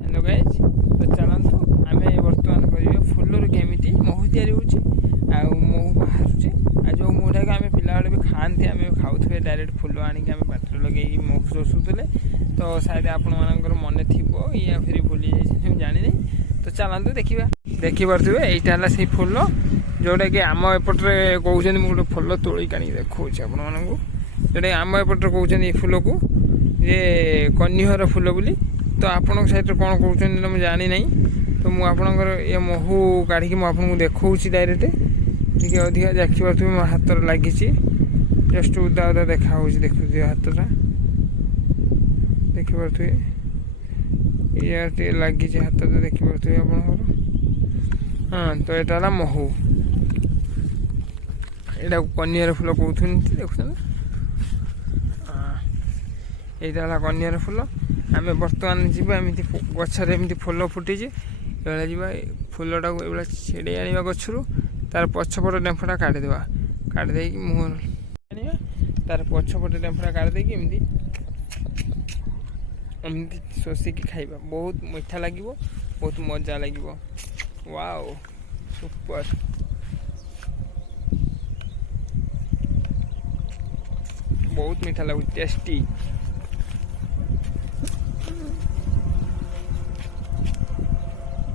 Hello guys तो चलतु आम बर्तमान करेंगे फुलर केमी महू या महू बाहर जो मुहटा को आम पिला भी खाते आम खाऊे डायरेक्ट फुल आणिक बाटर लगे महू चोषुले तो शायद आपण मन थी या फिर भूली जाए जानी तो चलतु देखा देखिपे यहाँ से फुल जोटा कि आम एपटे कहते मुझे फुल तोलिक देखा आपण जोटा आम एपटे कहते फुल को ये कनिहर फुल बोली तो आपण साइड कौन कहते मुझे जानी ना तो मुझे ये महू काढ़ी मुझे देखा डायरेक्ट टे अधिक देखिपे मो हाथ लगी जस्ट उदा उदा देखा देखु हाथटा देखिपे ये लगी हाथ तो देखिपे आप हाँ तो यहाँ महू यहाँ कनियार फुल कहते देखुन यहाँ है कनियार फुल आम बर्तमान जीवा एमती गचर एमती फुल फुटी ये जा फुलटा को ये छेड़े आने गचर तार पछपट डेम्फटा काटिदे काटिदे मुह आने तार पछपट डेम्फटा काटिदे एमती एमती शोषिकी खाइबा बहुत मीठा लगे बहुत मजा लगे वाओ सुपर बहुत मीठा लगुच टेस्टी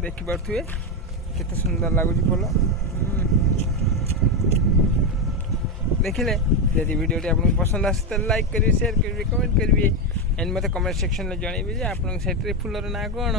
देखिपे केते सुंदर लगुच फल देखिले यदि वीडियो आपको पसंद आसे तो लाइक करिए शेयर करिए कमेंट करिए एंड मत कमेंट सेक्शन में जनइबे जे आपन साइड रे फुलर ना कोन।